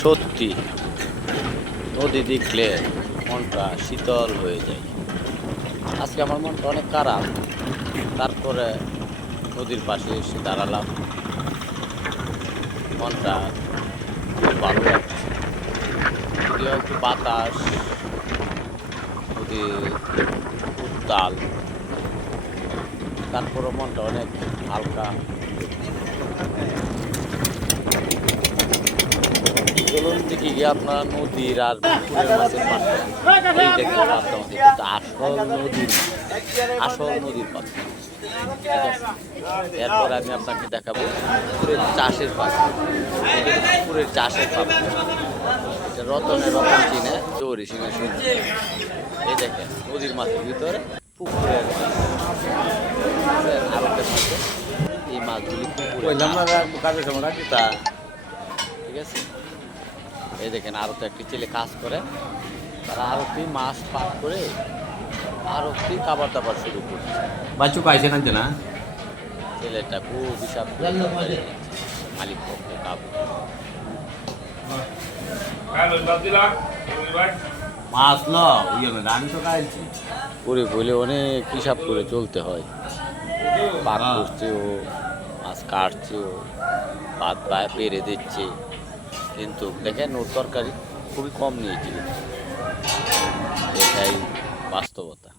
সত্যি নদী দেখলে মনটা শীতল হয়ে যায়। আজকে আমার মনটা অনেক খারাপ, তারপরে নদীর পাশে এসে দাঁড়ালাম, মনটা খুব ভালো লাগছে। যদিও একটু বাতাস, নদীর উত্তাল, তারপরে মনটা অনেক হালকা। চলুন দেখি গিয়ে আপনার নদীর আর পুকুরের মাছের পাশে এই দেখতে পারতাম, কিন্তু আসল নদীর পাত্র। ঠিক আছে, এরপর আমি আপনাকে দেখাবো পুকুরের চাষের পাত্র। পুকুরের চাষের পাত্র এটা রতনের রতন চিনে চৌরি সিংহে শুনছে। এই দেখেন নদীর মাছের ভিতরে পুকুরের মাছ, আরতের মাঝে এই মাছগুলি পুকুরে কাজের সময় রাখি তা। ঠিক আছে, এই দেখেন আরতে একটি ছেলে কাজ করে, তারা আরতি মাছ পাক করে আরতি খাবার দাবার শুরু করছে। বাচ্চু পাইছে না না ছেলেটা খুব হিসাব মালিক পক্ষে কাবু। মাছ ল ইয়ে আমি তো খাইছি করে বলে অনেক হিসাব করে চলতে হয়। পাক করছে ও, মাছ কাটছে ও, ভাত পেরে দিচ্ছে, কিন্তু দেখেন ওর তরকারি খুবই কম নিয়েছে। এটাই বাস্তবতা।